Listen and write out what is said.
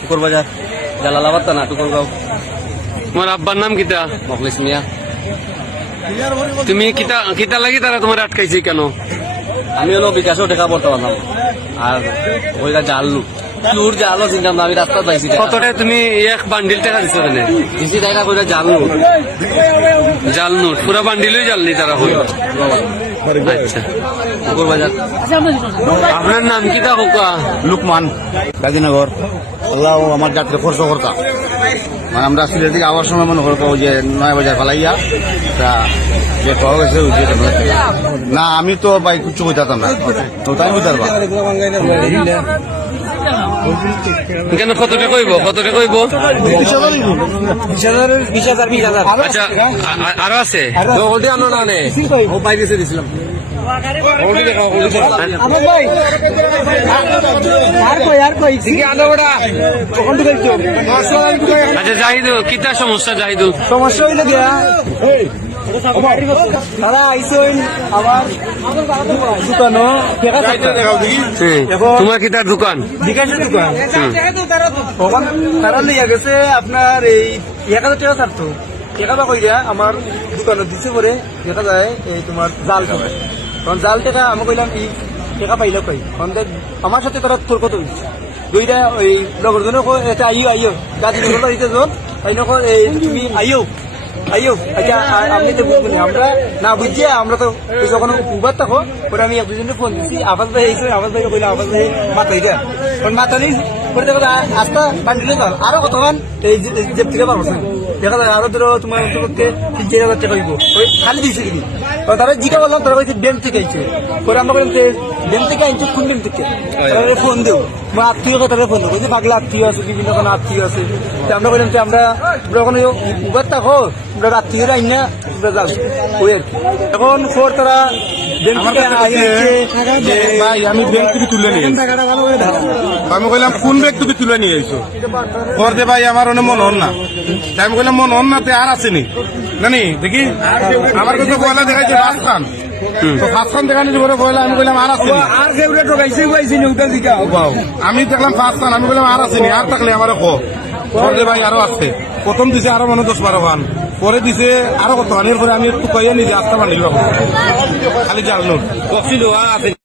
টুকুর বাজার জালালাবাদ না টুকুরগাঁও। তোমার আব্বার নাম কিতা? মখলিস মিয়া। তুমি কিতা কিতা লাগি তারা তোমার আটকাইছে কেন? আমি হলো বিকাশও দেখা পড়তে পারলাম আর ওইটা জানলু চুর জালো চিন্তা আমি রাস্তা পাইছি কতটা তুমি এক বান্ডিল টাকা দিছো কেন? দিছি টাকা কইরা জানলু জাল নোট পুরা বান্ডিলই জালনি তারা হলো। আচ্ছা টুকুর বাজার। আপনার নাম কিতা হোকা? লুকমান গাজীনগর। আল্লাহ আমার যাত্রা খরচ করতা মানে আমরা সিলেট থেকে আওয়ার সময় মনে করবো যে 9 বাজার ফালাইয়া তা যে পাওয়া গেছে না আমি তো ভাই কিছু কইতাম না তো তাই কইতাম কেন কতটা কইব কতটা কইব? 20,000 আচ্ছা আরো আছে ওটি আনো না নে ও পাই দিছে দিছিলাম ওটি দেখাও ওটি দেখাও আমার ভাই আর কই ঠিক আনো বড়া কোন দিকে যাইছো? আচ্ছা জাহিদুল কিতা সমস্যা জাহিদুল? সমস্যা হইলো দিয়া দাদা আইসইন আমার দোকানো টাকা চাইতে দেখাও দেখি তোমার কিতার দোকান? বিকাশের দোকান তখন তারা লিয়া গেছে আপনার এই 1000 টাকা ছাড়তো টাকা বা কইরা আমার দোকানে দিছে পরে দেখা যায় এই তোমার জাল টাকা তখন জাল টাকা আমি কইলাম এই টাকা পাইলে কই আমার সাথে তারা তোর কত হইছে দুইটা ওই লগর জনে এটা আইও গাড়ি হলো দিতে জন তাই নকো এই তুমি আইও আচ্ছা আপনি তো বুঝবেন আমরা না বুঝিয়ে আমরা তো যখন উবার থাকো পরে আমি এক দুজনকে ফোন দিচ্ছি আবাস ভাই এসে আবাস ভাই কইলে আবাস ভাই মাথায় দেয় কারণ মাথালি পরে দেখো আস্তা বান্ডিলে যান আরো কতক্ষণ এই যে থেকে পারবো দেখা যায় আরো ধরো তোমার অন্তপক্ষে 3,000 টাকা হইব ওই খালি দিয়েছে কিনি তারা জিজ্ঞা বললাম তারা কইছে ব্যাংক থেকে আইছে পরে আমরা বললাম ব্যাংক থেকে আইছে কোন ব্যাংক থেকে তারা ফোন দেও আমার আত্মীয় কথা ফোন দেবো যে পাগলা আত্মীয় আছে বিভিন্ন কোনো আত্মীয় আছে আমরা বললাম যে আমরা ওখানে উবার থাকো আমরা আত্মীয়রা আইন না যাও ওই আর কি এখন পর তারা ভাই আমি ব্যাংক থেকে তুলে নিয়ে আমি কইলাম কোন ব্যাংক থেকে তুলে নিয়ে আইছো করতে ভাই আমার অনেক মন হন না আমি কইলাম মন হন না তে আর আসেনি জানি দেখি আমার কাছে বলা দেখাইছে রাজস্থান তো পাঁচখান দেখানি পরে বললাম আমি কইলাম আর আসেনি আর সেগুলো ঢোকাইছে ওটা দিকে আমি দেখলাম পাঁচখান আমি বললাম আর আসেনি আর থাকলে আমার করতে ভাই আরো আসছে প্রথম দিছে আরো মনে 10-12 খান পরে দিছে আরো কত খানের পরে আমি একটু কইয়া নিজে আসতে পারি খালি জাল নোট বক্সিল আছে